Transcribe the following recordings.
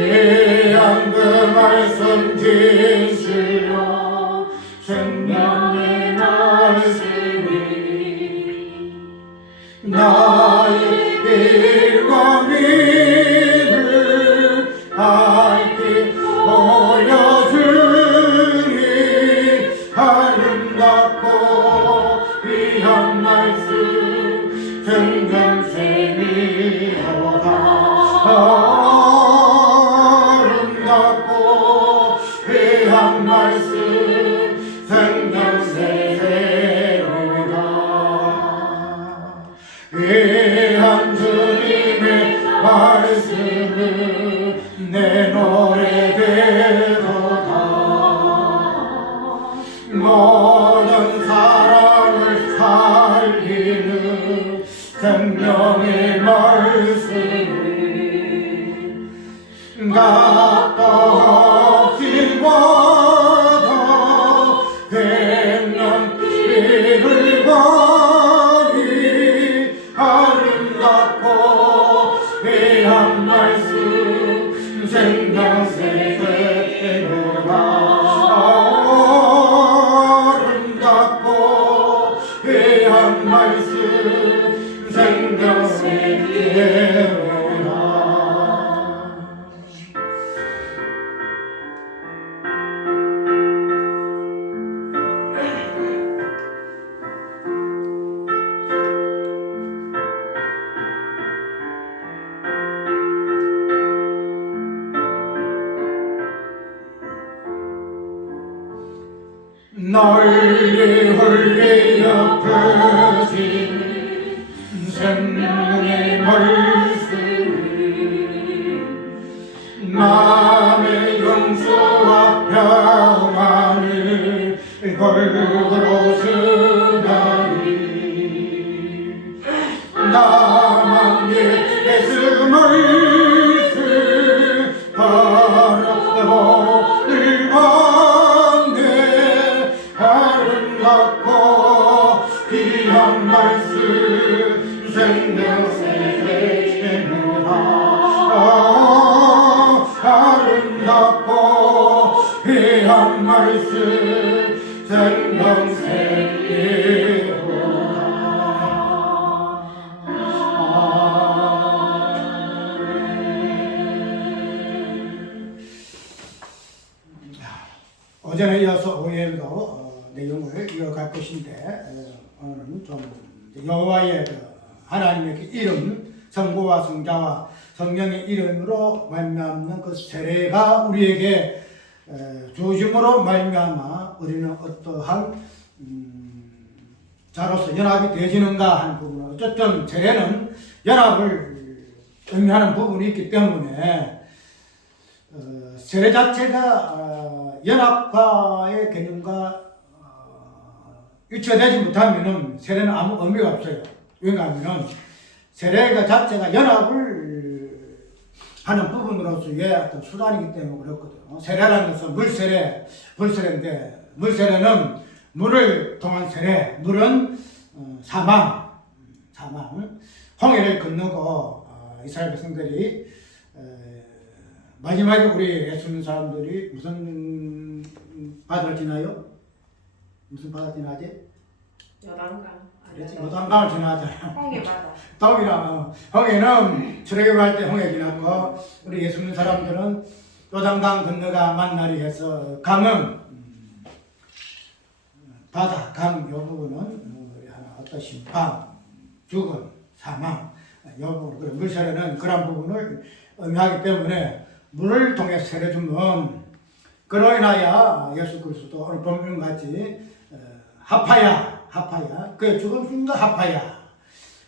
귀한 그 말씀 진실로 생명의 말씀이 나의 길과 길을 밝히 보여주니 아름답고 귀한 말씀 생명샘이로다. 아름답고 귀한 말씀 생명샘이로다. 귀한 주님의 말씀은 내 노래대로다. 모든 사랑을 살리는 생명의 말씀을 값도 없이 받아 백년 빛을 버리 아름답고 귀한 말씀 생명샘이로다. 아름답고 귀한 말씀 생명샘이로다. 널리 흘려 퍼진 생명의 말씀을 마음의 용서와 평안을 걸고 쓰다니 나만 예수 말씀 바라보는 아름답고 귀한 말씀 생명샘이로다. 아름답고 귀한 말씀 생명샘이로다. 어제에 이어서 오늘도 내용을 이어갈 것인데 오늘은 좀 여호와의 하나님의 그 이름, 성부와 성자와 성령의 이름으로 말미암는 그 세례가 우리에게 주심으로 말미암아 우리는 어떠한 자로서 연합이 되어지는가 하는 부분. 어쨌든 세례는 연합을 의미하는 부분이 있기 때문에 세례 자체가 연합과의 개념과 일치되지 못하면은 세례는 아무 의미가 없어요. 왜냐하면은 세례가 자체가 연합을 하는 부분으로서의 어떤 수단이기 때문에 그렇거든요. 세례라는 것은 물세례, 불세례인데 물세례는 물을 통한 세례, 물은 사망, 홍해를 건너고 이스라엘 백성들이 마지막에 우리 예수 믿는 사람들이 무슨 바다를 지나요? 무슨 바다 지나지? 요단강. 그렇지, 요단강을 지나잖아요. 홍해바다. 더욱이나 홍해는 출애굽할 때 홍해 지났고 우리 예수 믿는 사람들은 요단강 건너가 만나리 해서 강은 바다, 강 요 부분은 하나 어떤 심판, 죽음, 사망 요 부분, 그리고 물세례는 그런 부분을 의미하기 때문에 물을 통해 세례 주면 그로 인하여 예수 그리스도 오늘 본문같이 하파야, 그의 죽음과 하파야,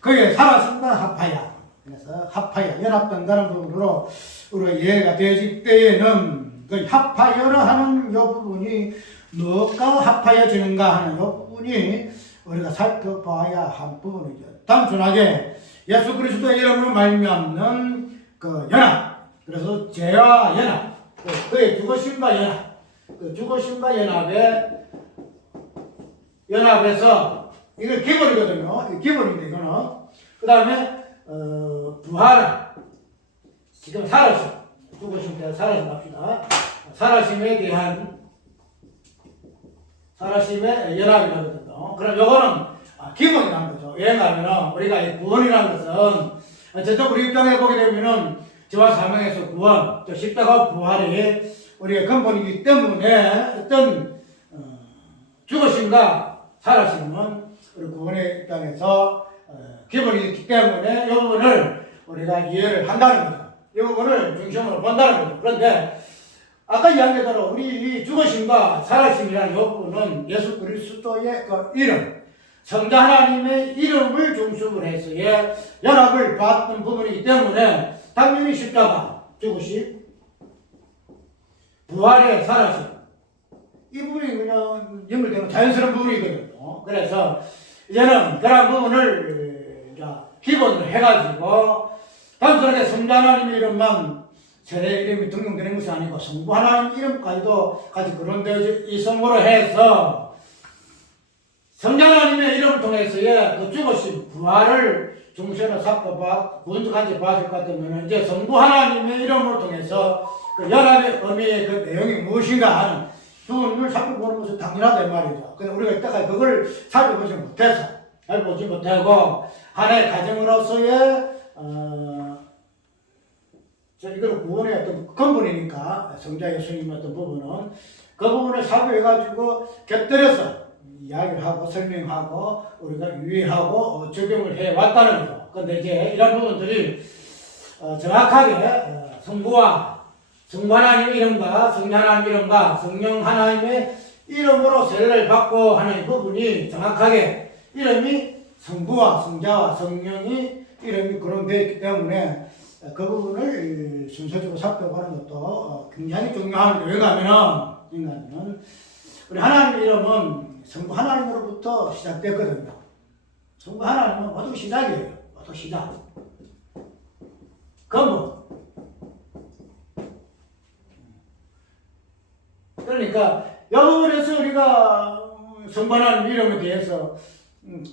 그의 살았음과 하파야. 그래서 하파야, 연합된다는 부분으로 우리가 이해가 되어질 때에는 그 하파여라 하는 이 부분이 무엇과 하파여지는가 하는 이 부분이 우리가 살펴봐야 한 부분이죠. 단순하게 예수 그리스도의 이름으로 말미암는 그 연합, 그래서 죄와 연합, 그의 죽으심과 연합, 그 죽으심과 연합에서 이거 기본이거든요. 이거 기본인데 이거는 그 다음에 부활, 지금 살았어. 죽으신 때 살아심 합시다. 살아심에 대한 살아심의 연합이라거든요. 그럼 요거는 기본이라는 거죠. 왜냐하면 우리가 이 구원이라는 것은 어쨌든 우리 입장에 보게 되면은 저와 사명에서 구원, 또 십자가 부활이 우리의 근본이기 때문에 어떤 죽으심과 살아심은 우리 구원의 입장에서 기본이기 때문에 이 부분을 우리가 이해를 한다는 거죠. 이 부분을 중심으로 본다는 거죠. 그런데 아까 이야기대로 우리 죽으심과 살아심이라는 이 부분은 예수 그리스도의 그 이름, 성자 하나님의 이름을 중심으로 해서의 연합을 받는 부분이기 때문에 당연히 십자가, 죽으심, 부활의 살아심 이 부분이 그냥 연결되는 자연스러운 부분이거든요. 그래서 이제는 그런 부분을 기본으로 해가지고 단순하게 성자 하나님의 이름만 세례 이름이 등록되는 것이 아니고 성부 하나님 이름까지도 같이 거론되어 있음으로 해서 성자 하나님의 이름을 통해서의 그 죽으심, 부활을 중심으로 삼고 분석한지 봤을 것 같으면 이제 성부 하나님의 이름을 통해서 그 연합의 의미의 그 내용이 무엇인가 하는 부분을 살펴보는 것은 당연하다 말이죠. 근데 우리가 이때까지 그걸 살펴보지 못하고 하나의 가정으로서의 이걸 구원의 어떤 근본이니까 성자 예수님의 어떤 부분은 그 부분을 살펴해가지고 곁들여서 이야기를 하고 설명하고 우리가 유의하고 적용을 해왔다는 거죠. 그런데 이제 이런 부분들이 정확하게 성부와 성부 하나님의 이름과 성자 하나님의 이름과 성령 하나님의 이름으로 세례를 받고 하는 부분이 정확하게 이름이 성부와 성자와 성령이 이름이 거론되어 있기 때문에 그 부분을 순서적으로 살펴보는 것도 굉장히 중요합니다. 왜냐하면 우리 하나님의 이름은 성부 하나님으로부터 시작됐거든요. 성부 하나님은 모두 시작이에요. 모두 시작. 근본. 그러니까 이 부분에서 우리가 성부 하나님 이름에 대해서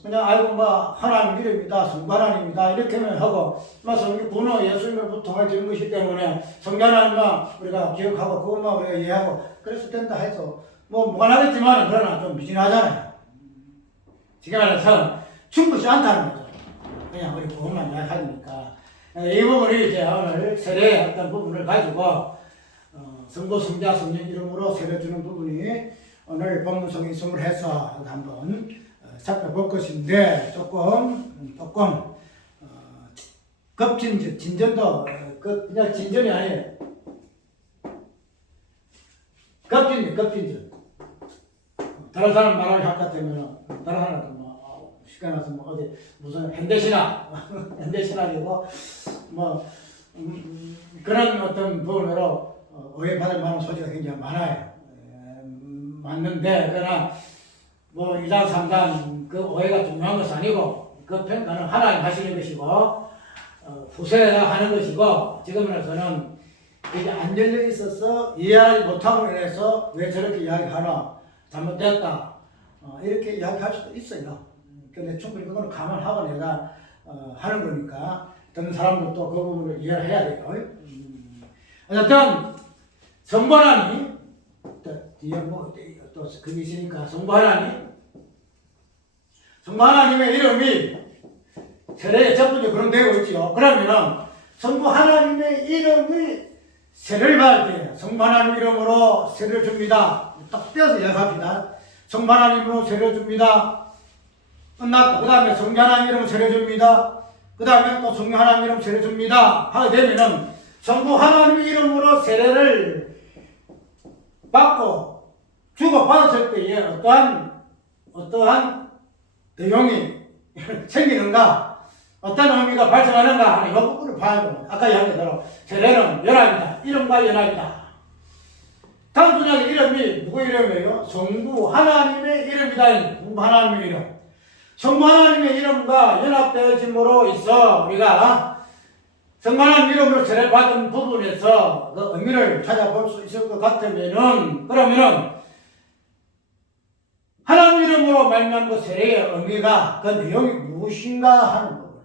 그냥 알고 하나님 이름이다, 성부 하나님이다 이렇게만 하고 성경 번호 예수님을 통해지는 것이기 때문에 성자 하나님만 우리가 기억하고 그것만 우리가 이해하고 그래서 된다 해서 무관하겠지만 그러나 좀 미진하잖아요. 지금 말해서 충분치 않다는 거죠. 그냥 우리 그것만 이야기하니까 이 부분이 이제 오늘 세례의 어떤 부분을 가지고 성부, 성자, 성령 이름으로 세례 주는 부분이 오늘 본문성에 있음을 해서 한번 살펴볼 것인데 조금 진전도 그냥 진전이 아니에요. 급진전. 다른 사람 말을 할 것 같으면 다른 사람 시간 나서 어디 무슨 현대신학이고 그런 어떤 부분으로 오해받을 만한 소지가 굉장히 많아요. 맞는데 그러나 2단, 3단 그 오해가 중요한 것은 아니고 그 평가는 하나님 하시는 것이고 후세가 하는 것이고 지금으로서는 이게 안 열려 있어서 이해하지 못함으로 인해서 왜 저렇게 이야기하나 잘못됐다 이렇게 이야기할 수도 있어요. 근데 충분히 그거는 감안하고 내가 하는 거니까 듣는 사람들도 그 부분을 이해를 해야 돼요. 어쨌든 성부 하나님 뒤에 또 그게 있으니까 성부 하나님의 이름이 세례의 첫 번째 그런 되고 있죠. 그러면은 성부 하나님의 이름이 세례를 받을 때 성부 하나님 이름으로 세례를 줍니다. 딱 떼어서 이야기합니다. 성부 하나님 이름으로 세례를 줍니다. 끝났다. 그 다음에 성자 하나님 이름으로 세례 줍니다. 그 다음에 또 성령 하나님 이름으로 세례 줍니다. 하게 되면은 성부 하나님 이름으로 세례를 받고 주고받았을 때에 어떠한 내용이 생기는가, 어떤 의미가 발생하는가 하는 이 부분을 봐야 됩니다. 아까 이야기대로 세례는 연합이다. 이름과 연합이다. 단순하게 이름이 누구 이름이에요? 성부 하나님의 이름이다. 성부 하나님의 이름. 성부 하나님의 이름과 연합되어짐으로 있어 우리가 성부 하나님 이름으로 세례를 받은 부분에서 그 의미를 찾아볼 수 있을 것 같으면은 그러면은 하나님 이름으로 말미암은 그 세례의 의미가 그 내용이 무엇인가 하는 부분.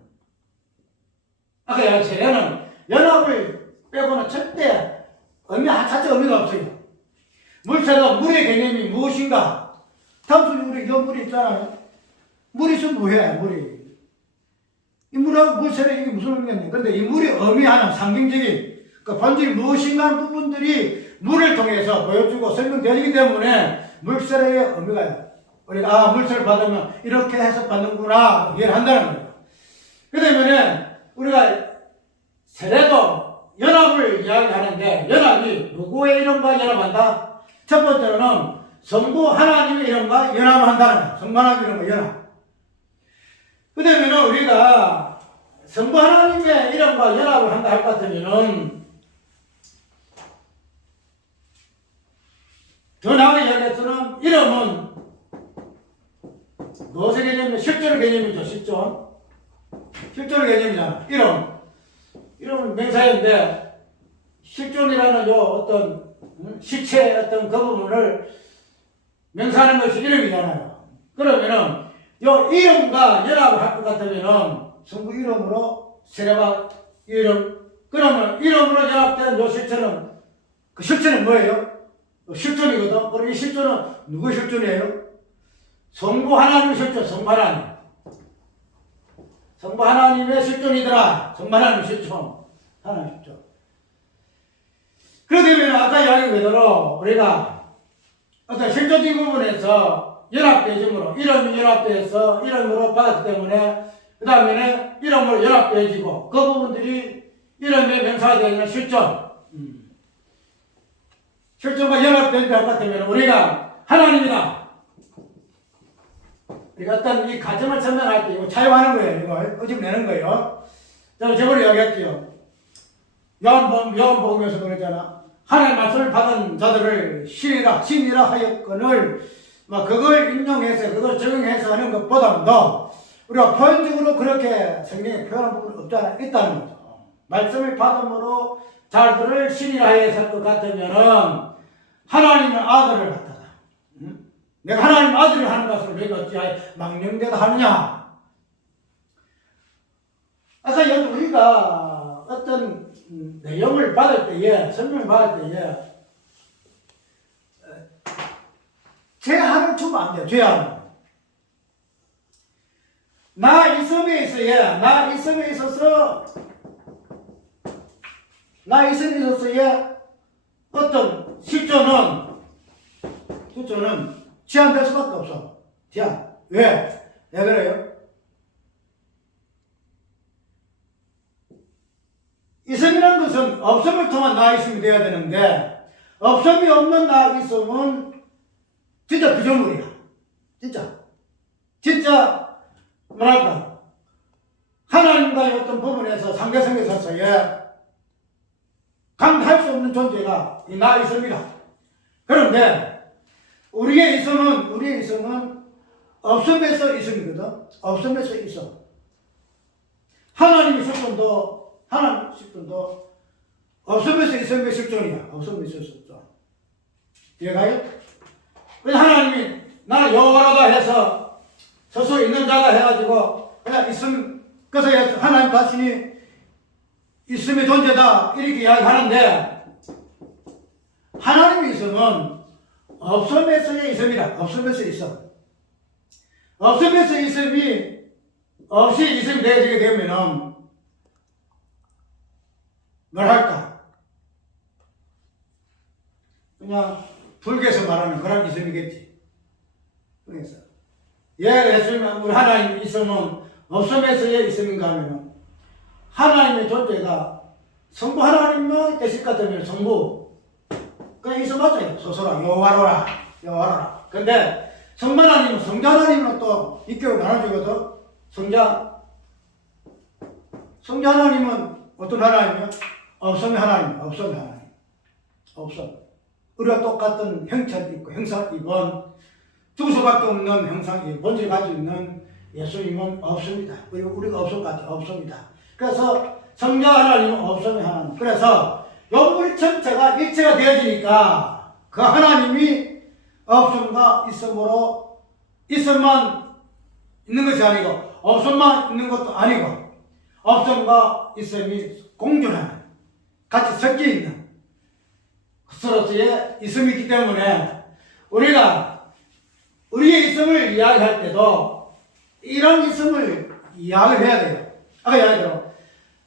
아까 세례는 연합을 빼고는 절대 자체 의미가 없어요. 물체가 물의 개념이 무엇인가? 단순히 우리 여 물이 있잖아요. 물이 있으면 뭐해, 물이. 이 물하고 물체는 이게 무슨 의미겠냐. 그런데 이 물이 의미하는 상징적인, 그 본질이 무엇인가 하는 부분들이 물을 통해서 보여주고 설명되기 때문에 물체의 의미가, 우리가, 물체를 받으면 이렇게 해서 받는구나, 이해를 한다는 거예요. 그 때문에 우리가 세례도 연합을 이야기하는데, 연합이 누구의 이름과 연합한다? 첫 번째로는 성부 하나님의 이름과 연합을 한다는 거예요. 성부 하나님의 이름과 연합. 그 다음에는 우리가 성부 하나님의 이름과 연합을 한다 할 것 같으면은, 더 나은 이야기에서는 이름은 무엇의 개념이냐? 실존의 개념이죠, 실존. 실존의 개념이잖아. 이름은 명사인데, 실존이라는 요 어떤 실체 어떤 그 부분을 명사하는 것이 이름이잖아요. 그러면은 요 이름과 연합을 할 것 같으면은 성부 이름으로 세례받 이름, 그러면 이름으로 연합된 요 실체는, 그 실체는 뭐예요? 실존이거든. 그럼 이 실존은 누구의 실존이에요? 성부 하나님의 실존, 성부 하나님. 성부 하나님의 실존이더라. 성부 하나님의 실존. 하나님 실존. 그렇게 되면 아까 이야기 그대로 우리가 어떤 실존적인 부분에서 연합되어짐으로, 이름이 연합되어서 이름으로 받았기 때문에 그 다음에는 이름으로 연합되어지고 그 부분들이 이름의 명사가 되는 실존. 실존과 연합된 것 같으면 우리가 하나님이다. 우리가 어떤 이 가정을 설명할 때 이거 차용하는 거예요. 이거 끄집내는 거예요. 저번에 이야기했지요. 요한복음에서 그랬잖아. 하나님의 말씀을 받은 자들을 신이라 하였거늘, 그걸 인용해서, 그걸 적용해서 하는 것보다도 우리가 표현적으로 그렇게 성경에 표현한 부분이 없잖아. 있다는 거죠. 말씀을 받음으로 자들을 신이라 하였을 것 같으면은 하나님의 아들을 갖다가, 내가 하나님의 아들을 하는 것을 너희가 어찌하여 망령되다 하느냐. 아까 여기 우리가 어떤 내용을 받을 때에, 설명을 받을 때에, 제한을 주면 안 돼요, 제한을. 이 섬에 있어서, 어떤 실존은 제한될 수밖에 없어. 제한. 왜? 왜 그래요? 있음이라는 것은 없음을 통한 나 있음이 되어야 되는데, 없음이 없는 나 있음은 진짜 부정물이야. 진짜 뭐랄까, 하나님과의 어떤 부분에서 상대성에 있어서의 강할 수 없는 존재가 이 나 있음이다. 그런데 우리의 있음은 없음에서 있음이거든. 없음에서 있어. 하나님의 실존도 없음에서 있음의 실존이야. 없음에서 실존. 이해가요? 그래서 하나님이 나는 여호와로다 해서 서서 있는 자가 해가지고 그냥 있음, 그래서 하나님 자신이 있음의 존재다 이렇게 이야기하는데, 하나님의 있음은 없음에서의 있음이다. 없음에서 있어. 없음에서 있음이 없이 있음이 되어지게 되면은 뭘 할까? 그냥 불교에서 말하는 그런 있음이겠지. 그래서 예수님 우리 하나님 있음은 없음에서의 있음인가 하면은 하나님의 존재가 성부 하나님만 되실 것 같으면 성부 그냥 있어 맞아요. 소소라 여호와로라. 근데 성부 하나님은 성자 하나님은 또 입교를 나눠주거든. 성자 하나님은 어떤 하나님이요? 없음의 하나님. 없음. 우리가 똑같은 형체도 있고 형상도 있고 두 수밖에 없는 형상이 본질 가지고 있는 예수님은 없습니다. 그리고 우리가 없습니다. 그래서 성자 하나님은 없음의 하나님. 그래서 영물 전체가 일체가 되어지니까 그 하나님이 없음과 있음으로 있음만 있는 것이 아니고 없음만 있는 것도 아니고 없음과 있음이 공존하는, 같이 섞여 있는 스스로서의 있음이 있기 때문에 우리가 우리의 있음을 이야기할 때도 이런 있음을 이야기를 해야 돼요. 아까 이야기대로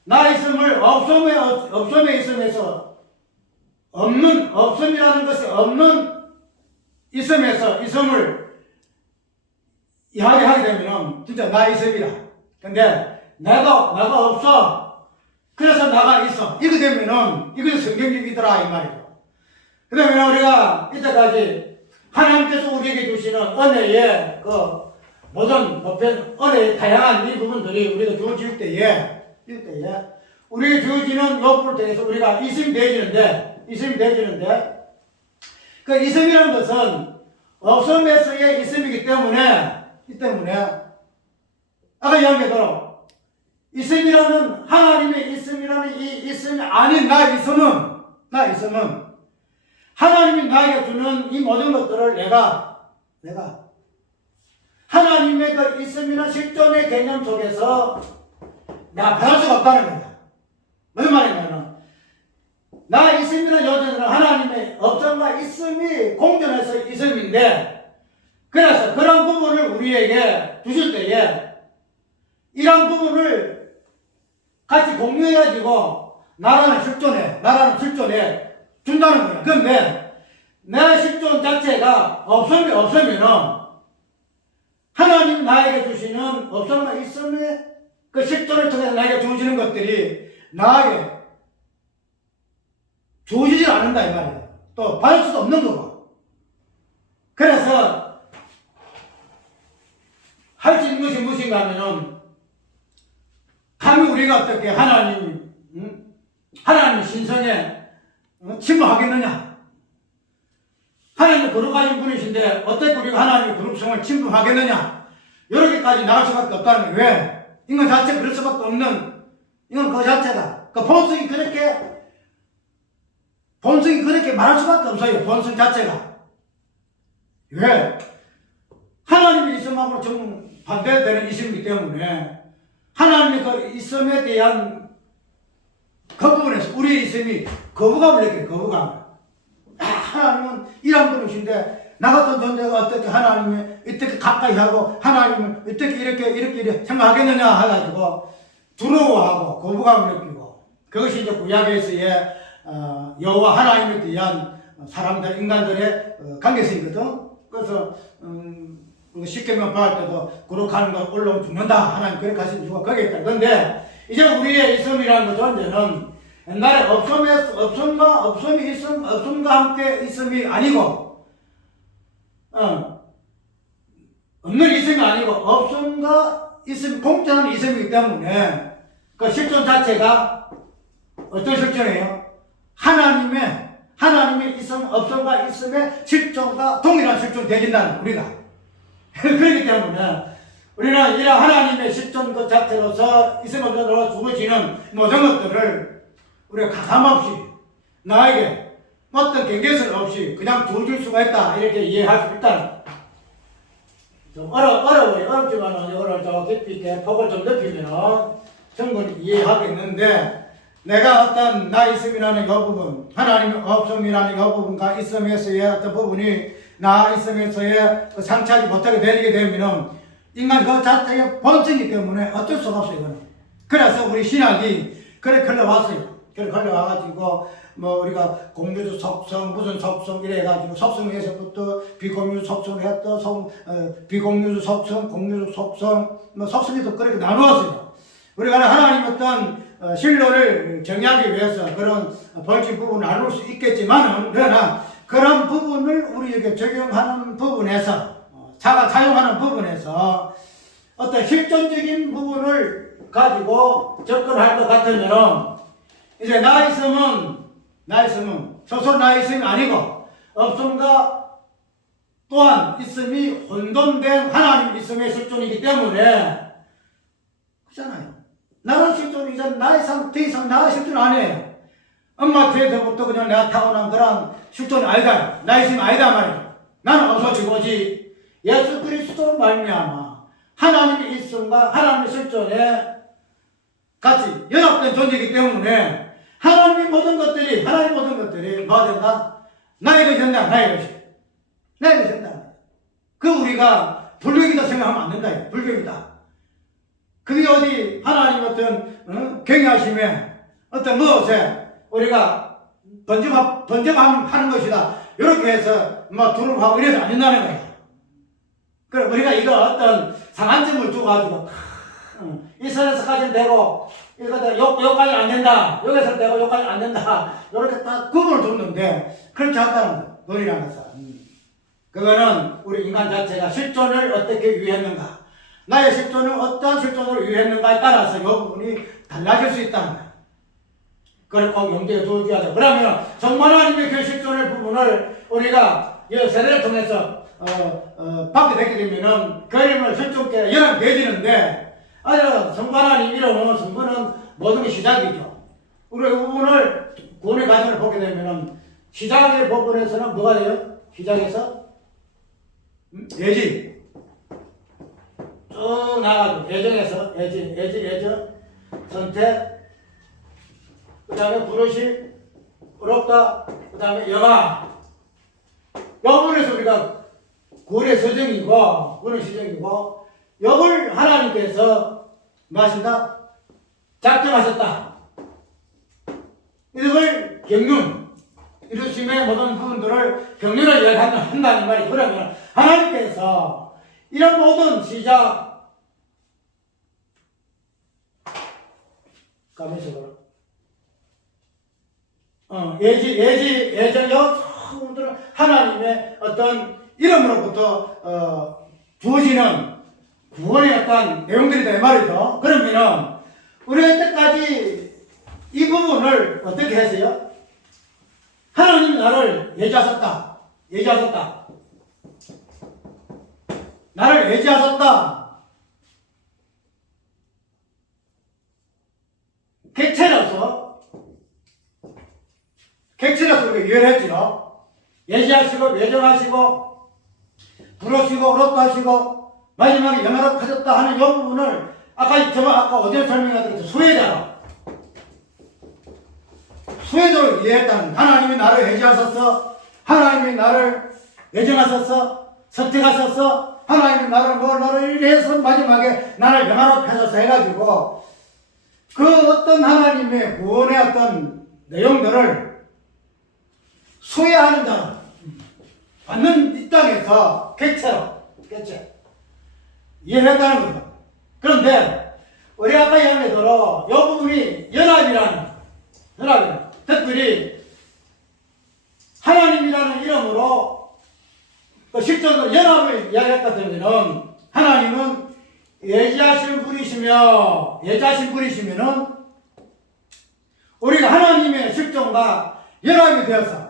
나 있음을 없음의 있음에서 없음이라는 것이 없는 있음에서 있음을 이야기하게 되면 진짜 나 있음이다. 근데 내가 없어. 그래서 나가 있어. 이거 되면은 이것이 성경적이더라 이 말이에요. 그러면 우리가 이때까지 하나님께서 우리에게 주시는 은혜의 모든 보편 은혜의 다양한 이 부분들이 우리가 주어질 때에 우리에게 주어지는 요구를 통해서 우리가 있음이 되어지는데 그 있음이라는 것은 없음에서의 있음이기 때문에 아까 이야기했대로 있음이라는 하나님의 있음이라는 이 있음이 아닌 나 있음은 하나님이 나에게 주는 이 모든 것들을 내가 하나님의 그 있음이나 실존의 개념 속에서 내가 받을 수가 없다는 거야. 무슨 말이냐면 나 있음이라는 요소는 하나님의 없음과 있음이 공존해서 있음인데 그래서 그런 부분을 우리에게 주실 때에 이런 부분을 같이 공유해가지고 나라는 실존에 준다는 거야. 그런데 내 실존 자체가 없으면은 하나님 나에게 주시는 없음과 있음의 그 실존을 통해서 나에게 주어지는 것들이 나에게 주어지질 않는다 이 말이에요. 또 받을 수도 없는 거고. 그래서 할 수 있는 것이 무엇인가 하면은 감히 우리가 어떻게 하나님 신성에 침범하겠느냐? 하나님은 거룩하신 분이신데 어떻게 우리가 하나님의 거룩성을 침범하겠느냐? 이렇게까지 나갈 수밖에 없다는 거예요. 왜? 인간 자체가 그럴 수밖에 없는 인간 그 자체가 본성이 그렇게 말할 수밖에 없어요. 본성 자체가. 왜? 하나님의 있음하고 정 반대되는 있음이기 때문에 하나님의 그 있음에 대한 그 부분에서 우리의 있음이 거부감을 느껴요. 거부감. 하나님은 이런 분이신데 나 같은 존재가 어떻게 하나님을 이렇게 가까이 하고 하나님을 어떻게 이렇게 생각하겠느냐 해가지고 두려워하고 거부감을 느끼고 그것이 이제 구약에서의 여호와 하나님에 대한 인간들의 관계성이거든. 그래서 십계명 받을 때도 거룩한 것 올라오면 죽는다. 하나님 그렇게 하신 이유가 거기에 있다. 그런데 이제 우리의 있음이라는 존재는 옛날에 없음과 함께 있음이 아니고 없는 있음이 아니고 없음과 있음 공존하는 있음이기 때문에 그 실존 자체가 어떤 실존이에요? 하나님의 있음, 없음과 있음의 실존과 동일한 실존이 되진다는 우리가. 그렇기 때문에 우리는 이런 하나님의 실존 그 자체로서 있음 없음으로 주어지는 모든 것들을 우리가 가감없이 나에게 어떤 경계선 없이 그냥 주어질 수가 있다 이렇게 이해할 수 있다. 좀 어려워요. 어렵지만 이거를 좀 깊이 있게 폭을 좀 넓히면 충분히 이해하겠는데 내가 어떤 나 있음이라는 이 부분, 하나님의 없음이라는 이 부분과 있음에서의 어떤 부분이 나 있음에서의 그 상처하지 못하게 되게 되면은 인간 그 자체의 본성이기 때문에 어쩔 수가 없어요. 이거는. 그래서 우리 신학이 그렇게 흘러왔어요. 그렇게 흘러와가지고 뭐 우리가 공유주 속성 무슨 속성 이래가지고 속성에서부터 비공유주 속성을 했다 비공유주 속성 공유주 속성 뭐 속성에도 그렇게 나누었어요. 우리가 하나님 어떤 신론을 정의하기 위해서 그런 벌칙 부분을 나눌 수 있겠지만은 그러나 그런 부분을 우리에게 적용하는 부분에서 사용하는 부분에서 어떤 실존적인 부분을 가지고 접근할 것 같으면 이제 나 있음은 소설 나 있음이 아니고 없음과 또한 있음이 혼돈된 하나님 있음의 실존이기 때문에 그렇잖아요. 나는 실존이 이제 나의 더 이상 나의 실존 아니에요. 엄마 뒤에서부터 그냥 내가 타고난 그런 실존이 아니다. 나의 있음이 아니다 말이야. 나는 없어지고 오지. 예수 그리스도 말미암아 하나님의 있음과 하나님의 실존에 같이 연합된 존재이기 때문에 하나님의 모든 것들이 뭐가 된다? 나의 것이 된다. 나의 것이. 나의 것이 된다. 그 우리가 불격이다 생각하면 안 된다. 불격이다. 그게 어디 하나님 어떤 경외하심에 어떤 무엇에 우리가 번점하는 것이다. 이렇게 해서 뭐 두렵하고 이래서 안 된다는 거야. 그럼 우리가 이거 어떤 상한점을 두고가지고 이 선에서까지는 되고 이거 여기까지 안 된다. 여기서 되고 여기까지 안 된다. 이렇게 딱 구분을 뒀는데 그렇지 않다는 거야. 논이라는 것은. 그거는 우리 인간 자체가 실존을 어떻게 위했는가, 나의 실존을 어떠한 실존을 위했는가에 따라서 이 부분이 달라질 수 있다는 거야. 그걸 꼭 염두에 두어줘야 돼. 그러면 정말 하나님의 그 실존의 부분을 우리가 이 세례를 통해서 받게 되게 되면은 그 이름을 실존께 연합되어지는데, 아니라 성부 하나님 이름은 성부는 모든 게 시작이죠. 우리 이 부분을 구원의 과정을 보게 되면은 시작의 부분에서는 뭐가 돼요? 시작에서 예지 쭉 나가죠. 예정에서 예정 선택, 그 다음에 부르심, 어렵다, 그 다음에 영화. 여부에서 우리가 구원의 서정이고 구원의 시정이고, 여부를 하나님께서 뭐 하신다? 작정하셨다. 이걸 경륜, 이루심의 모든 부분들을 경륜을 이야기한다는 말이. 그러면 하나님께서 이런 모든 시작, 가면서 예정요 부분들은 하나님의 어떤 이름으로부터 주어지는 구원의 어떤 내용들이다 이 말이죠. 그러면은 우리가 이때까지 이 부분을 어떻게 했어요? 하나님이 나를 예지하셨다. 나를 예지하셨다. 객체로서 우리가 이해를 했죠. 예지하시고, 예정하시고, 부르시고, 어렵다 하시고, 마지막에 영화로 하셨다 하는 이 부분을 아까 어제 설명했던 수혜자로 이해했다는, 하나님이 나를 예지하셨어, 하나님이 나를 예정하셨어, 선택하셨어, 하나님이 나를 이래서 마지막에 나를 영화로 펴셔서 해가지고 그 어떤 하나님의 구원의 어떤 내용들을 수혜하는 자, 받는 입장에서 객체 이해를 했다는 거죠. 그런데 우리 아까 이야기대로 이 부분이 연합이라는 특별히 하나님이라는 이름으로 그 실존으로 연합을 이야기했다 그러면은, 하나님은 예지하신 분이시면은 우리가 하나님의 실존과 연합이 되어서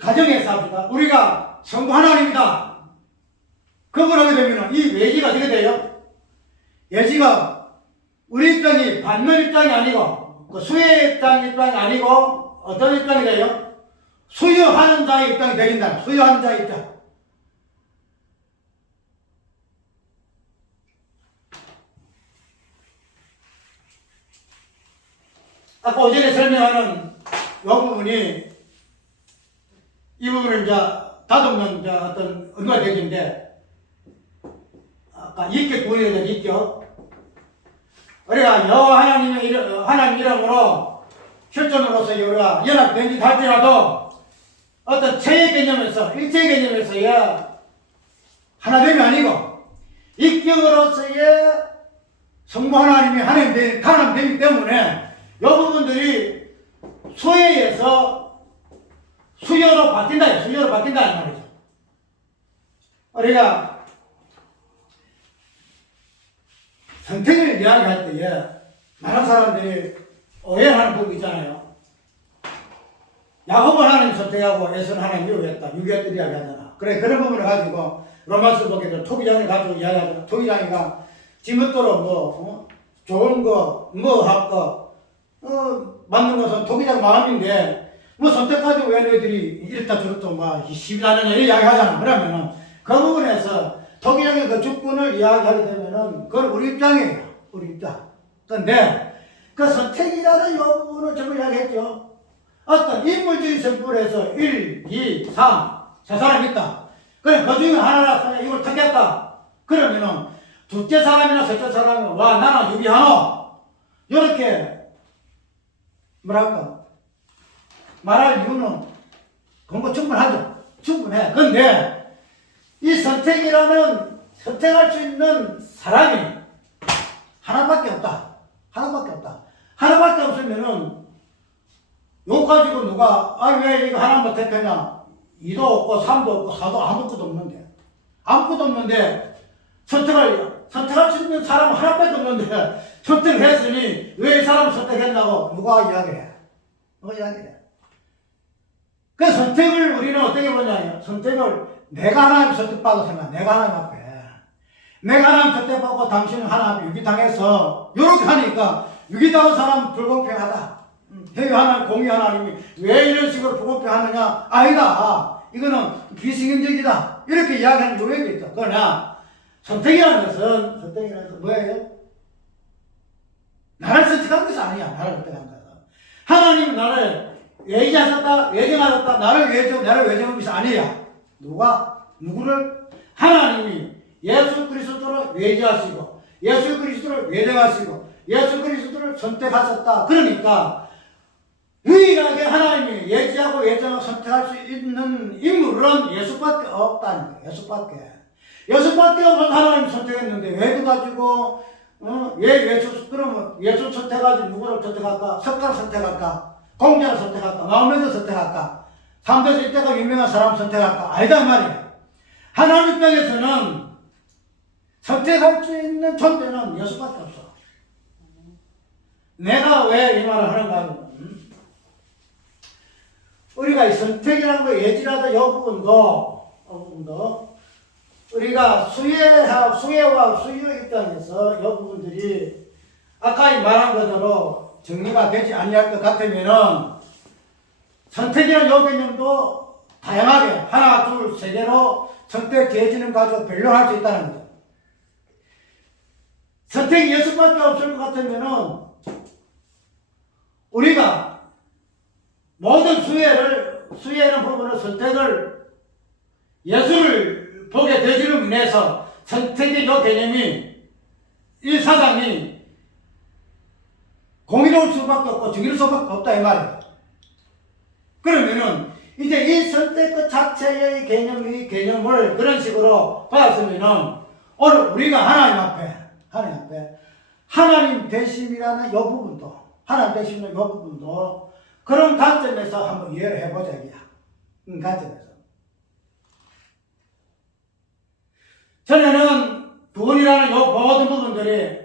가정에서 합니다. 우리가 성부 하나님이다. 그걸 하게 되면 이 예지가 어떻게 돼요? 예지가 우리 입장이 받는 입장이 아니고, 그 수혜의 입장이 아니고 어떤 입장이 돼요? 수여하는 자의 입장이 되긴다. 수여하는 자의 입장. 아까 오전에 설명하는 이 부분이, 이 부분을 이제 다듬는 이제 어떤 의미가 되는데, 아까 있게 구원이 되는 있죠. 우리가 여호와 하나님 이름으로 실존으로서 우리가 연합된 지 할지라도 어떤 체의 개념에서, 일체의 개념에서의 하나됨이 아니고 인격으로서의 성부 하나님이 하나됨이기 때문에 이 부분들이 수혜에서 수여로 바뀐다는 말이죠. 우리가 선택을 이야기할 때에 많은 사람들이 오해하는 부분이 있잖아요. 야곱은 하나님 선택하고 에서는 하나님 미워했다. 유기했던 이야기 하잖아. 그래, 그런 부분을 가지고 로마서 보게 되면 토기장이 가지고 이야기하잖아. 토기장이가 지멋대로 좋은 거, 할 거, 맞는 것은 토기장 마음인데, 선택하지고 왜 너희들이 이랬다 저랬다 시비 나느냐 이야기 하잖아. 그러면은 그 부분에서 토기장의 그 주권을 이야기하게 되면은 그건 우리 입장이에요. 우리 입장. 그런데 그 선택이라는 이 부분을 전부 이야기했죠. 어떤 인물적인 성분에서 1, 2, 3, 세 사람이 있다. 그래, 그 중에 하나라 이걸 택했다. 그러면은, 둘째 사람이나 셋째 사람이, 와, 나는 유리하노. 요렇게, 뭐랄까, 말할 이유는 근거 충분하죠. 충분해. 근데, 이 선택할 수 있는 사람이 하나밖에 없다. 하나밖에 없다. 하나밖에 없으면은, 요 가지고 누가, 왜 이거 하나만 택했냐? 2도 없고, 3도 없고, 4도 아무것도 없는데. 아무것도 없는데, 선택할 수 있는 사람은 하나밖에 없는데, 선택했으니, 왜 이 사람을 선택했냐고 누가 이야기해? 누가 이야기해? 그 선택을 우리는 어떻게 보냐면, 선택을 내가 하나님 선택받았으면, 내가 하나님 앞에. 내가 하나님 선택받고 당신은 하나님 유기당해서, 요렇게 하니까, 유기당한 사람은 불공평하다. 왜 하나님, 공의 하나님이 왜 이런 식으로 불공평하느냐? 아니다. 이거는 비승인적이다. 이렇게 이야기하는 요약이 있다. 그러나, 선택이라는 것은 뭐예요? 나를 선택한 것이 아니야. 나를 선택한 것은. 하나님은 나를 외정하셨다. 나를 외정한 것이 아니야. 누구를? 하나님이 예수 그리스도를 외정하시고, 예수 그리스도를 외정하시고, 예수 그리스도를 선택하셨다. 그러니까, 유일하게 하나님이 예지하고 외정하고 선택할 수 있는 인물은 예수밖에 없다는 거예요. 예수밖에 없어서 하나님 선택했는데, 왜 그가지고, 그러면 예수 선택하지 누구를 선택할까? 석가를 선택할까? 공자를 선택할까? 마음에도 선택할까? 3대 이때가 유명한 사람 선택할까? 아니다 말이야. 하나님 입장에서는 선택할 수 있는 존재는 예수밖에 없어. 내가 왜 이 말을 하는가 하면, 우리가 이 선택이라는 거 예지라도 이 부분도 우리가 수혜와 수요 입장에서 이 부분들이 아까 말한 것대로 정리가 되지 아니할 것 같으면은 선택이라는 이 개념도 다양하게 하나, 둘, 세 개로 선택 재지는 가지고 변론할 수 있다는 거죠. 선택이 예수밖에 없을 것 같으면은 우리가 모든 수혜는 부분은 선택을 예수를 보게 되지로 인해서 선택의 요 개념이 이 사상이 공의로울 수밖에 없고 정의로울 수밖에 없다 이 말이에요. 그러면은 이제 이 선택 그 자체의 개념을 그런 식으로 받았으면은 오늘 우리가 하나님 앞에 하나님 되심이라는 요 부분도 그런 관점에서 한번 이해를 해보자 이야. 관점에서. 전에는 구원이라는 요 모든 부분들이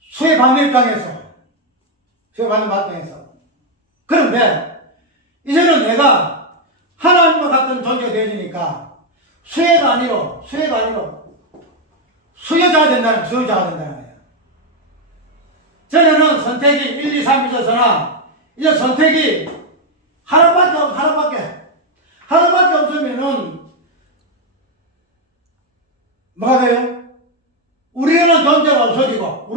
수혜받는 입장에서. 그런데 이제는 내가 하나님과 같은 존재가 되어지니까 수혜가 아니로 수요자가 된다는 거예요. 전에는 선택이 1, 2, 3 있었으나 이제 선택이 하나밖에 없으면은 뭐가 돼요? 우리라는 존재가 없어지고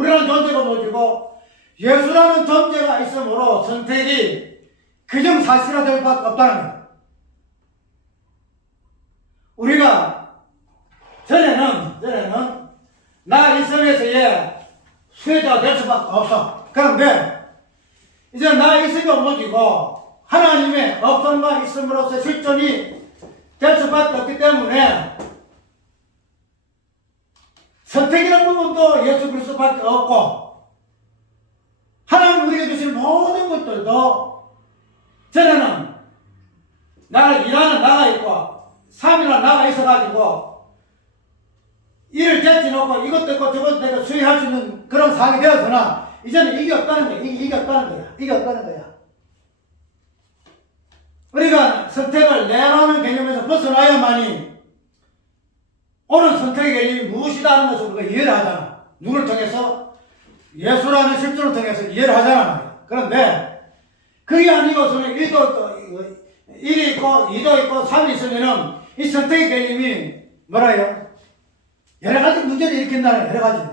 예수라는 존재가 있으므로 선택이 규정사실화될 수밖에 없다는 거예요. 우리가 전에는 나 있음에서의 수혜자가 될 수밖에 없어. 그런데 이제 나 있음이 없어지고 하나님의 없음과 있음으로써 실존이 될 수밖에 없기 때문에 선택이라는 부분도 예수 그리스도밖에 없고 하나님 우리에게 주신 모든 것들도 전에는 일하는 나가 있고 3이라는 나가 있어가지고 일을 제쳐놓고 이것도 있고 저것도 있고 수행할 수 있는 그런 상황이 되어서나 이제는 이게 없다는 거야. 이게 없다는 거야. 우리가 선택을 내라는 개념에서 벗어나야만이 오늘 선택의 개념이 무엇이다 하는 것을 우리가 이해를 하잖아. 누구를 통해서? 예수라는 실존을 통해서 이해를 하잖아. 그런데 그게 아니고서는 1이 있고 2도 있고 3이 있으면은 이 선택의 개념이 뭐라요? 여러 가지 문제를 일으킨다는 여러 가지.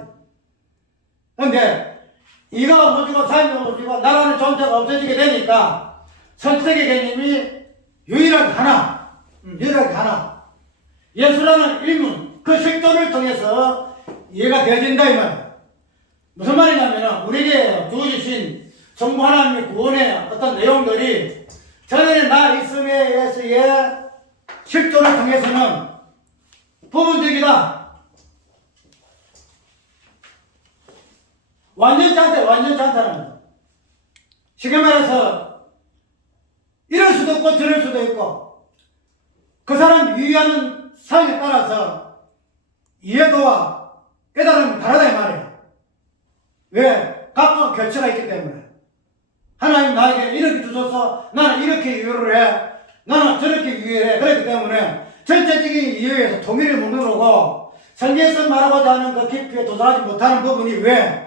그런데 이가 없어지고 삶이 없어지고 나라는 존재가 없어지게 되니까 선택의 개념이 유일하게 하나, 유일하게 하나. 예수라는 일문, 그 실존을 통해서 이해가 되어진다 이 말이에요. 무슨 말이냐면 우리에게 주어주신 정부 하나님의 구원의 어떤 내용들이 전에는 나 있음에서의 실존을 통해서는 부분적이다. 완전치 않다는 거예요. 쉽게 말해서 이럴 수도 있고 저럴 수도 있고 그 사람 유의하는 상황에 따라서 이해도와 깨달음이 다르다 이 말이에요. 왜? 각각 결체가 있기 때문에. 하나님 나에게 이렇게 주셔서 나는 이렇게 이해를 해. 나는 저렇게 이해해. 그렇기 때문에 전체적인 이해에서 통일을 못 이루고 성경에서 말하고자 하는 그 깊이에 도달하지 못하는 부분이 왜?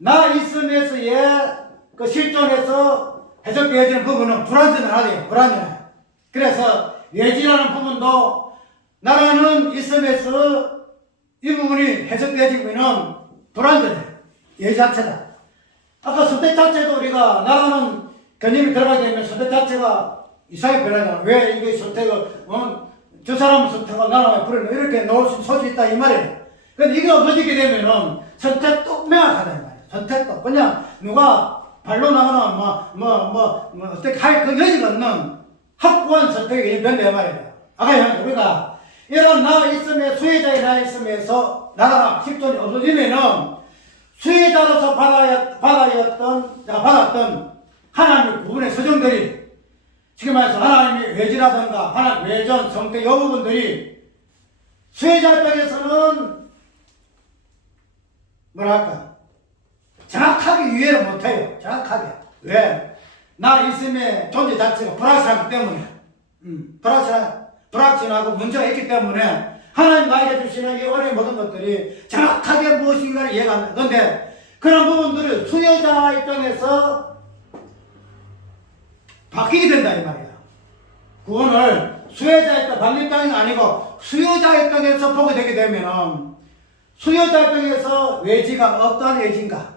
나 있음에서의 그 실존에서 해석되어지는 부분은 불완전하대요. 불완전해. 그래서 외지라는 부분도 나라는 있음에서 이 부분이 해석되어지면 불완전해. 예지 자체다. 아까 선택 자체도 우리가 나라는 개념이 들어가게 되면 선택 자체가 이상하게 변하잖아. 왜 이게 선택을, 저 사람은 선택하고 나는 왜 불을 이렇게 놓을 수 소질이 있다 이 말이에요. 근데 이게 없어지게 되면은 선택도 명확하다 이 말이에요. 선택도. 그냥 누가 발로 나가나 어떻게 할 그 여지가 없는 확고한 선택이 된다 이 말이에요. 아까 우리가 이런 나 있음에 수혜자의 나 있음에서 나라가 실존이 없어지면은 수혜자로서 받았던 하나님의 구분의 서정들이 지금 말해서 하나님의 외지라든가 하나님 외전, 성택 이 부분들이 수혜자 입장에서는 뭐랄까 정확하게 이해를 못해요. 정확하게. 왜? 나 있음의 존재 자체가 불확실하기 때문에 불확실하고 문제가 있기 때문에 하나님 나에게 주시는 이 은혜의 모든 것들이 정확하게 무엇인가를 이해가 안 돼. 그런데 그런 부분들을 수요자 입장에서 바뀌게 된다 이 말이야. 구원을 수요자 입장, 반대 입장이 아니고 수요자 입장에서 보게 되게 되면 수요자 입장에서 외지가 어떠한 외지인가?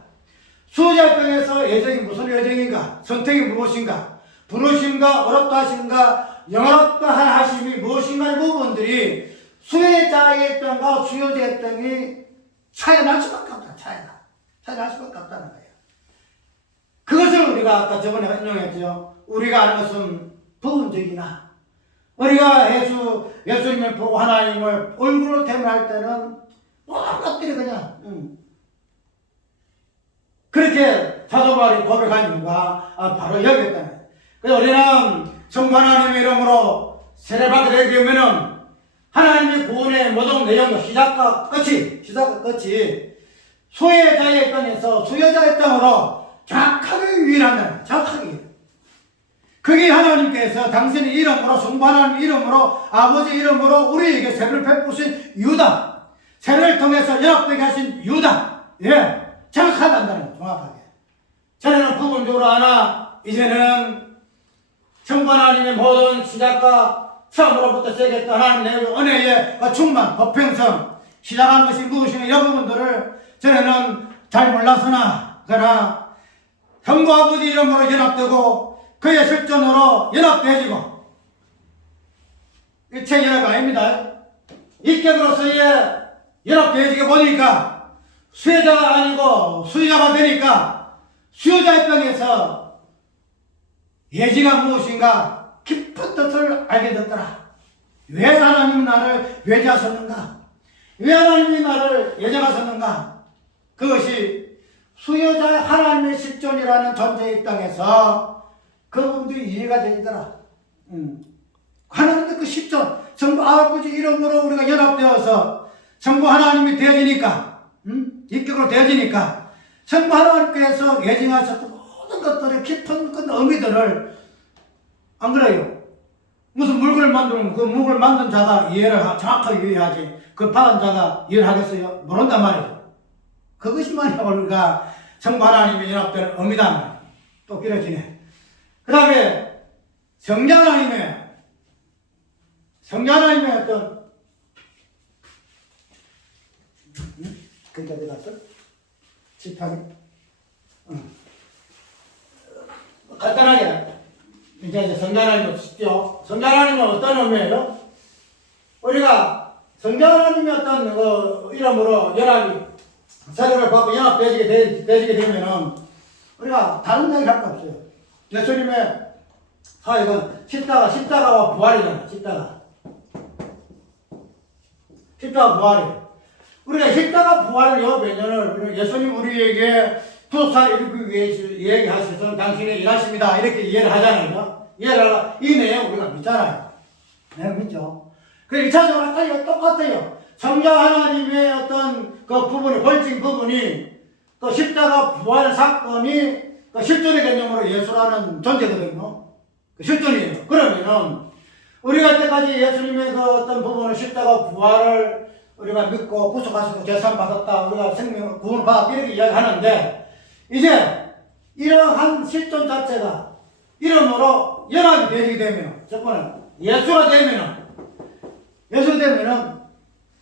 수요자 입장에서 예정이 무슨 예정인가? 선택이 무엇인가? 부르심과 어렵다 하심과 영원롭다 하심이 무엇인가의 부분들이 수혜자의 입장과 수요자의 입장이 차이가 날 수밖에 없다. 차이가 날 수밖에 없다는 거예요. 그것을 우리가 아까 저번에 인용했죠. 우리가 아는 것은 부분적이나 우리가 예수님을 보고 하나님을 얼굴로 대면할 때는 모든 것들이 그냥 그렇게 사도 바울이 고백한 이유가 바로 여기였다는 거예요. 그래서 우리는 성부 하나님의 이름으로 세례받게 되게 되면은 하나님의 구원의 모든 내용과 시작과 끝이 수혜자의 입장에서 수요자의 입장으로 정확하게 유일한다. 정확하게. 그게 하나님께서 당신의 이름으로 성부 하나님의 이름으로 아버지 이름으로 우리에게 세례를 베푸신 이유다. 세례를 통해서 연합되게 하신 이유다. 예, 정확하게 한다는 거예요. 정확하게. 전에는 부분적으로 하나 이제는 성부 하나님의 모든 시작과 처음으로부터 시작했던 하나님의 은혜의 충만, 보평성, 시작한 것이 무엇인가 이런 부분들을 전에는 잘 몰랐으나 그러나 성부 아버지 이름으로 연합되고 그의 실존으로 연합되어지고 일체 연합이 아닙니다. 인격으로서의 연합되어지게 보니까 수혜자가 아니고 수요자가 되니까 수요자 입장에서 예지가 무엇인가 깊은 뜻을 알게 됐더라. 왜 하나님이 나를 외지하셨는가? 왜 하나님이 나를 예정하셨는가? 그것이 수요자 하나님의 실존이라는 존재 입장에서 그분들이 이해가 되더라. 하나님의 그 실존, 정부 아버지 이름으로 우리가 연합되어서 정부 하나님이 되어지니까, 인격으로 되어지니까 정부 하나님께서 예정하셨던 모든 것들의 깊은 그 의미들을 안 그래요? 무슨 물건을 만들면 그 물건을 만든 자가 이해를 정확하게 이해하지 그 받은 자가 이해를 하겠어요? 모른단 말이죠. 그것이만이 우리가 정부 하나님의 연합되는 의미다 말이에요. 또 길어지네. 그 다음에 성자 하나님의 어떤 그게 어디 갔어? 18일. 간단하게 이제 성자 하나님을 쉽죠. 성자 하나님은 어떤 의미예요? 우리가 성자 하나님의 어떤 그 이름으로 연합이 세례를 받고 연합되게 되면은 우리가 다른 얘기 할 거 없어요. 예수님의 사역은 십자가와 부활이잖아요. 십자가 부활이. 우리가 십자가 부활을 요 몇 년을 예수님 우리에게 구속사를 이루기 위해서 얘기하셔서 당신이 일하십니다. 이렇게 이해를 하잖아요. 이 내용 우리가 믿잖아요. 네, 믿죠. 그 1차적으로 똑같아요. 성자 하나님의 어떤 그 부분이, 벌칙 부분이 그 십자가 부활 사건이 그 실존의 개념으로 예수라는 존재거든요. 그 실존이에요. 그러면은 우리가 이때까지 예수님의 그 어떤 부분을 십자가 부활을 우리가 믿고 구속하시고 재산 받았다, 우리가 생명 구원을 받았다 이렇게 이야기하는데 이제 이러한 실존 자체가 이름으로 연합이 되게 되면, 저거는 예수가 되면은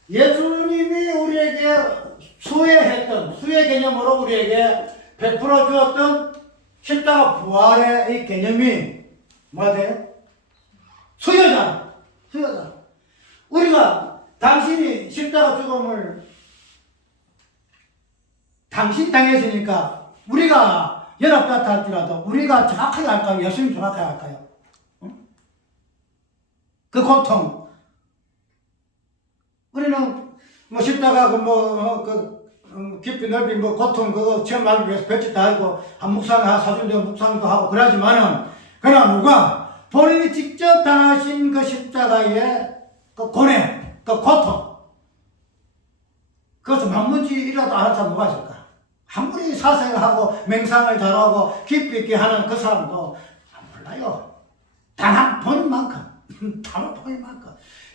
예수님이 우리에게 수혜 개념으로 우리에게 베풀어 주었던 십자가 부활의 이 개념이 뭐가 돼요? 수여잖아. 우리가 당신이 십자가 죽음을 당신이 당했으니까 우리가 연합됐다 할지라도 우리가 정확하게 할까요? 예수님 정확하게 할까요? 응? 그 고통. 우리는 뭐 십자가 깊이 넓이 고통 그거 체험하기 위해서 볕이 달고 한 묵상 사준대로 묵상도 하고 그러지만은 그러나 누가 본인이 직접 당하신 그 십자가의 그 고뇌, 그 고통, 그것을 만문지라도 아는 사람 누가 있을까? 아무리 사색하고 맹상을 잘하고 깊이 있게 하는 그 사람도 안 몰라요. 단 한 번만큼,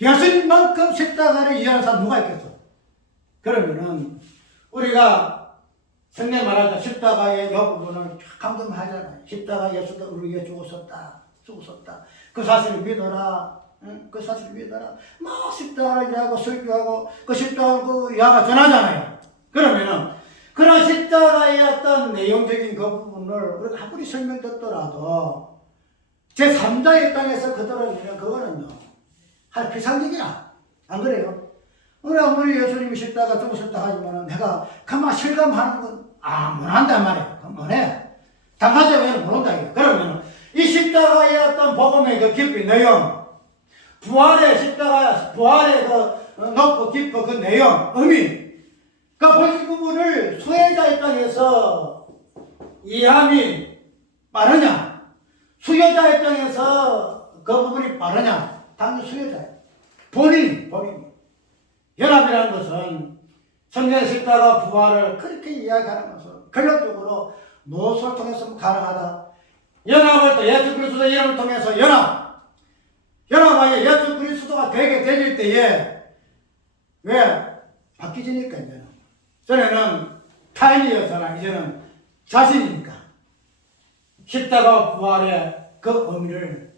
예수님만큼 십자가를 이해하는 사람 누가 있겠어? 그러면은 우리가 성경 말하자 십자가의 요 부분을 강조하잖아요. 십자가 예수가 우리 위해 죽었었다. 그 사실을 믿어라. 응? 그 사실을 믿어라. 막 십자가를 이야기하고 설교하고 그 십자가 그 이야기가 전하잖아요. 그러면은 그런 십자가의 어떤 내용적인 그 부분을 우리가 아무리 설명 듣더라도 제3자의 입장에서 그대로 있는 그거는요. 할 비상적이라. 안 그래요? 우리 아무리 예수님이 십자가 죽으셨다 하지만은 내가 그만 실감하는 건 못한단 말이에요. 뭐래? 당사자 외에는 모른다 이게. 그러면은 이 십자가의 어떤 복음의 그 깊이 내용, 부활의 그 높고 깊은 그 내용, 의미, 그 본질 부분을 수혜자 입장에서 이해함이 빠르냐, 수혜자 입장에서 그 부분이 빠르냐, 당연히 수혜자예요. 본인이. 연합이라는 것은 성경의 십자가 부활을 그렇게 이야기하는 것은 결론적으로 무엇을 통해서 가능하다? 연합을 또 예수 그리스도의 이름을 통해서 연합하여 예수 그리스도가 되게 되질 때에 왜 바뀌지니까 이제는 전에는 타인이었으나 이제는 자신이니까 십자가 부활의 그 의미를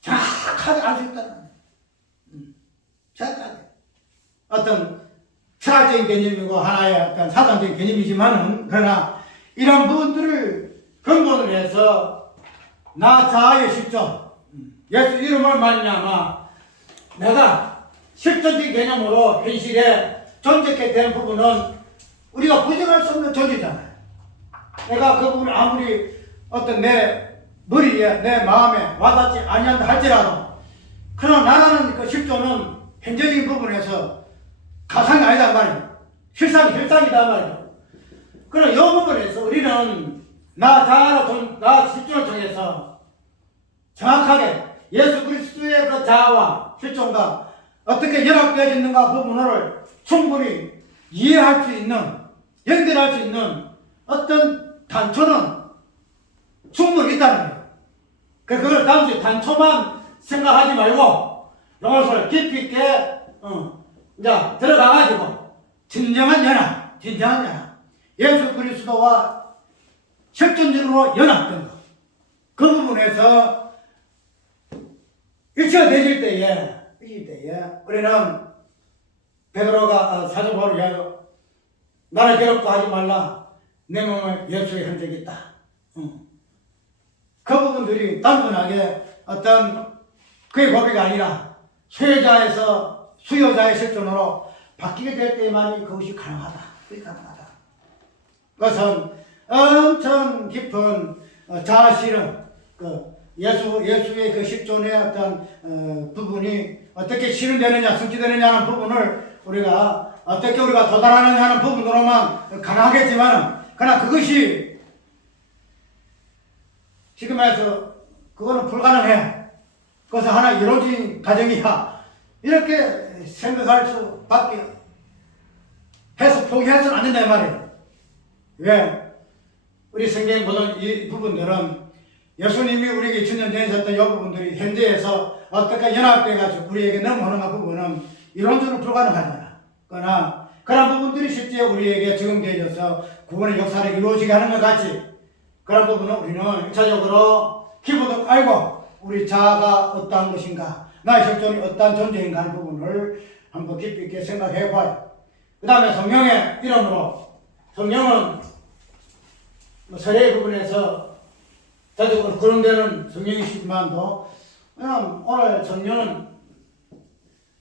정확하게 알 수 있다는 거예요. 정확하게. 어떤 철학적인 개념이고 하나의 어떤 사상적인 개념이지만은 그러나 이런 부분들을 근본으로 해서 나 자아의 실존, 예수 이름을 말미암아 내가 실존적인 개념으로 현실에 존재하게 된 부분은 우리가 부정할 수 없는 존재잖아요. 내가 그 부분을 아무리 어떤 내 머리에 내 마음에 와닿지 아니한다 할지라도 그러나 나라는 그 실존은 현재적인 부분에서 가상이 아니다 말이에요. 실상이다 말이에요. 그럼 이 부분에서 우리는 나 실존을 통해서 정확하게 예수 그리스도의 그 자아와 실존과 어떻게 연합되어 있는가 부분을 충분히 이해할 수 있는, 연결할 수 있는 어떤 단초는 충분히 있다는 거예요. 그걸 단순히 단초만 생각하지 말고 이것을 깊이 있게 이제 들어가가지고 진정한 연합, 예수 그리스도와 실존적으로 연합된 것. 그 부분에서 일치가 되질 때에 우리는 베드로가 사도 바울을 이야기하고 나를 괴롭게 하지 말라. 내 몸을 예수의 흔적이 있다. 그 부분들이 단순하게 어떤 그의 고백이 아니라 수요자의 실존으로 바뀌게 될 때만이 그것이 가능하다. 그게 가능하다. 그것은 엄청 깊은 자아실은 예수의 그 실존의 어떤 부분이 어떻게 실현되느냐, 성취되느냐 하는 부분을 어떻게 우리가 도달하느냐 하는 부분으로만 가능하겠지만, 그러나 그것이 지금 해서 그거는 불가능해. 그것은 하나 이루어진 과정이야. 이렇게 생각할 수밖에 해서 포기해서는 안 된다 이 말이에요. 왜? 우리 성경의 모든 이 부분들은 예수님이 우리에게 주년 되셨던 이 부분들이 현재에서 어떻게 연합돼가지고 우리에게 넘어오는 부분은 이론적으로 불가능하잖아. 그러나 그런 부분들이 실제 우리에게 적용되어져서 구원의 역사를 이루어지게 하는 것 같이, 그런 부분은 우리는 1차적으로 기본도 알고 우리 자아가 어떠한 것인가, 나의 실존이 어떠한 존재인가 하는 부분을 한번 깊이 있게 생각해 봐요. 그 다음에 성령의 이름으로, 성령은 세례 부분에서 자주 거론되는 성령이시지만도, 그냥 오늘 성령은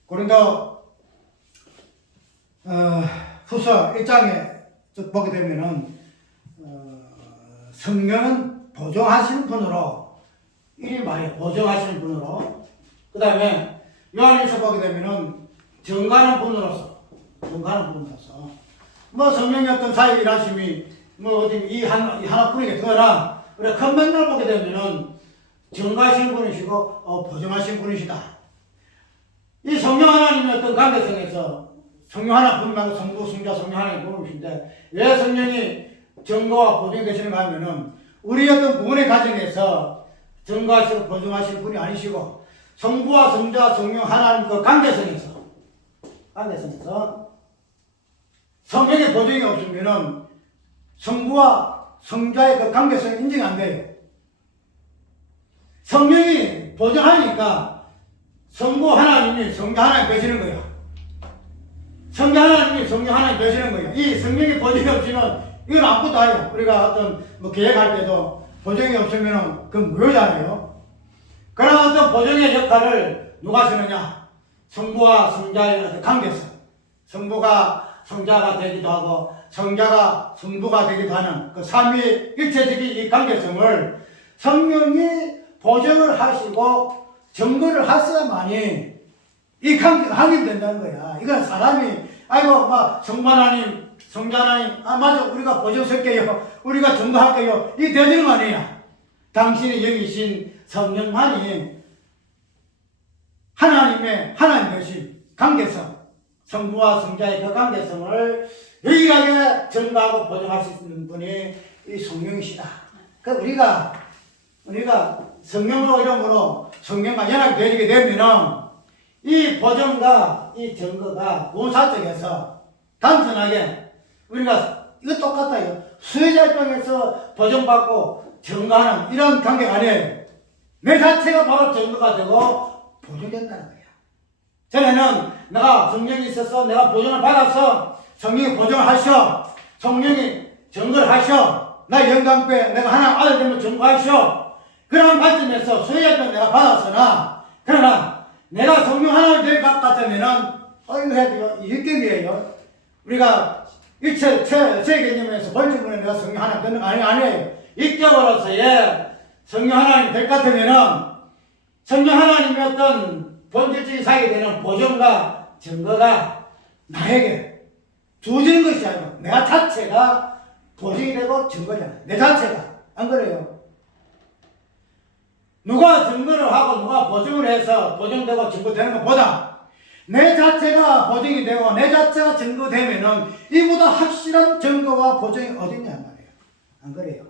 고린도 후서 1장에 보게 되면은 성령은 보증하시는 분으로, 이리 말이에요. 보증하시는 분으로. 그 다음에 요한일서 보게 되면은 정가하는 분으로서, 뭐 성령의 어떤 사역 일하심이 뭐 어디 이 하나뿐이게 더나 우리가 큰 맥락을 보게 되면은 정가하시는 분이시고 보증하시는 분이시다. 이 성령 하나님의 어떤 관계성에서 성령 하나뿐만 성부, 성자, 성령 하나님 분이신데, 왜 성령이 정거와 보증이 되시는가 하면은 우리 어떤 구원의 과정에서 정거하시고 보증하시는 분이 아니시고, 성부와 성자, 성령 하나님 그 관계성에서 성령의 보증이 없으면은 성부와 성자의 그 관계성이 인정이 안 돼요. 성령이 보증하니까 성부 하나님이 성자 하나님 되시는 거예요. 성자 하나님이 성령 하나님 되시는 거예요. 이 성령의 보증이 없으면 이건 아무것도 아니에요. 우리가 어떤 계획할 때도 보증이 없으면 그건 무효잖아요. 그런 어떤 보증의 역할을 누가 쓰느냐? 성부와 성자의 어떤 관계성. 성부가 성자가 되기도 하고 성자가 성부가 되기도 하는 그 삼위일체적인 이 관계성을 성령이 보증을 하시고 증거를 하셔야만이 이 관계가 확인된다는 거야. 이건 사람이 아이고 막 성부 하나님, 성자 하나님, 맞아 우리가 보증 쓸게요, 우리가 증거할게요, 이게 되는 거 아니야. 당신의 영이신 성령만이 하나님 되신 관계성, 성부와 성자의 그 관계성을 유일하게 증거하고 보증할 수 있는 분이 이 성령이시다. 그 우리가 성령으로 이름으로 성령과 연합이 되게 되면은 이 보증과 이 증거가 본사적에서 단순하게 우리가 이거 똑같아요. 수혜자 입장에서 보증받고 증거하는 이런 관계가 아니에요. 내 자체가 바로 증거가 되고 보증된다는 거예요. 전에는 내가 성령이 있어서 내가 보증을 받아서 성령이 보증을 하셔, 성령이 증거를 하셔, 나 영광배 내가 하나님 아들 되면 증거하셔. 그런 관점에서 수혜자 내가 받았으나, 그러나 내가 성령 하나님 될 것 같으면은 이거 해야 돼요. 이 역경이에요. 우리가 일체 개념에서 벌칙문에 내가 성령 하나님 되는 거 아니에요. 입적으로서의 성령 하나님 될 것 같으면은 성령 하나님의 어떤 본질적인 사역이 되는 보증과 증거가 나에게 주어지는 것이 아니고 내가 자체가 보증이 되고 증거잖아요. 내 자체가. 안 그래요? 누가 증거를 하고 누가 보증을 해서 보증되고 증거되는 것보다 내 자체가 보증이 되고 내 자체가 증거되면은 이보다 확실한 증거와 보증이 어딨냐 말이에요. 안 그래요?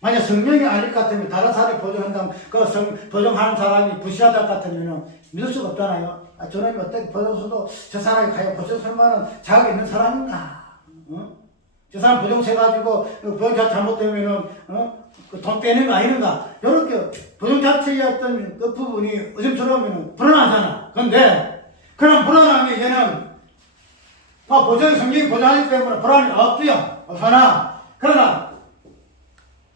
만약 성령이 아닐 것 같으면 다른 사람이 보증한다면 그 보증하는 사람이 부실하다 것 같으면 믿을 수가 없잖아요. 저놈이 어떻게 보증서도 저 사람이 과연 보증할 만한 자격이 있는 사람인가? 저 사람 보증해가지고 보증 잘못되면은 그 돈 떼는 거 아닌가? 이렇게 보증 자체의 어떤 그 부분이 의심스러우면 불안하잖아. 근데 그런 불안함이 얘는 보증이 성경이 보증하기 때문에 불안이 없지요. 그러나 그러나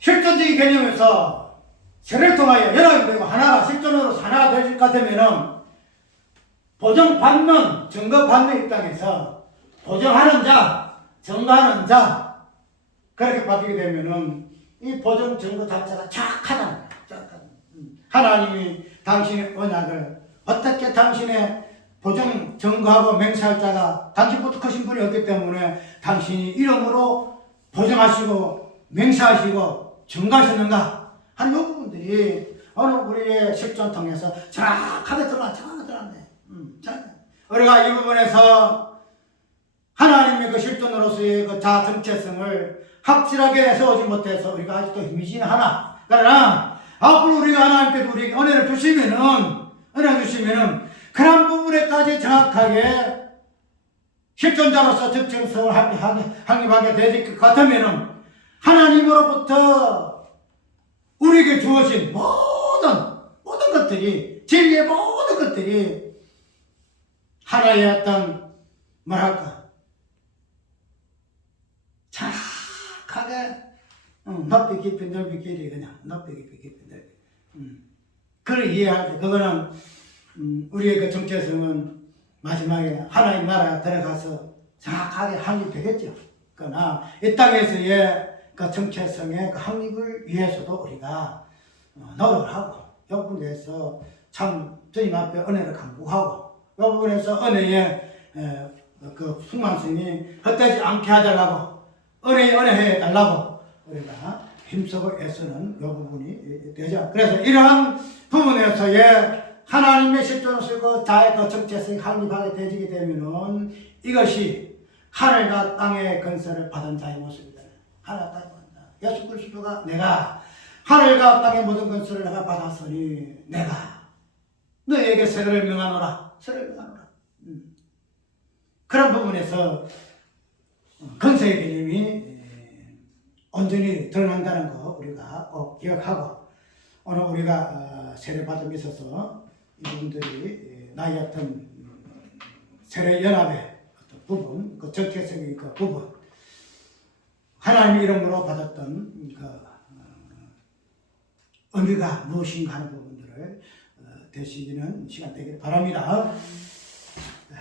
실존적인 개념에서 세례를 통하여 연합이 되고 하나가 실존으로서 하나가 될 것 같으면은 보정받는 증거받는 입장에서 보정하는 자, 증거하는 자 그렇게 바뀌게 되면은 이 보정 증거 자체가 착하다. 하나님이 당신의 언약을 어떻게 당신의 보정 증거하고 맹세할 자가 당신부터 크신 분이 없기 때문에 당신이 이름으로 보정하시고 맹세하시고 증거하셨는가 하는 이 부분들이 오늘 우리의 실존 통해서 정확하게 드러났네. 우리가 이 부분에서 하나님의 그 실존으로서의 그 자아 정체성을 확실하게 세우지 못해서 우리가 아직도 희미진하나. 그러나 앞으로 우리가 하나님께서 우리에게 은혜를 주시면은 그런 부분에까지 정확하게 실존자로서 정체성을 확립하게 될 것 같으면은 하나님으로부터 우리에게 주어진 모든 것들이 진리의 모든 것들이 하나의 어떤 뭐랄까 착하게 높이 깊이 넓이 길이 그냥 높이 깊이 깊이 넓이 그걸 이해할 때 그거는 우리의 그 정체성은 마지막에 하나님 나라에 들어가서 정확하게 확립되겠죠. 그러나 이 땅에서의 그 정체성의 그 확립을 위해서도 우리가 노력을 하고 이 부분에서 참 주님 앞에 은혜를 간구하고 이 부분에서 은혜의 그 풍만성이 헛되지 않게 하달라고 은혜해 달라고 우리가 힘쓰고 애쓰는 이 부분이 되죠. 그래서 이러한 부분에서의 하나님의 실존으로서 그 자의 그 정체성이 확립하게 되지게 되면은 이것이 하늘과 땅의 건설을 받은 자의 모습이다. 하늘과 땅의 건설. 예수 그리스도가 내가 하늘과 땅의 모든 건설을 내가 받았으니 내가 너에게 세례를 명하노라. 세례를 명하노라. 그런 부분에서 건설의 개념이 온전히 드러난다는 거 우리가 꼭 기억하고 오늘 우리가 세례받음에 있어서 이분들이 나의 어떤 세례 연합의 어떤 부분, 그 정체성의 그 부분, 하나님의 이름으로 받았던 그 의미가 무엇인가 하는 부분들을 되시기는 시간 되길 바랍니다.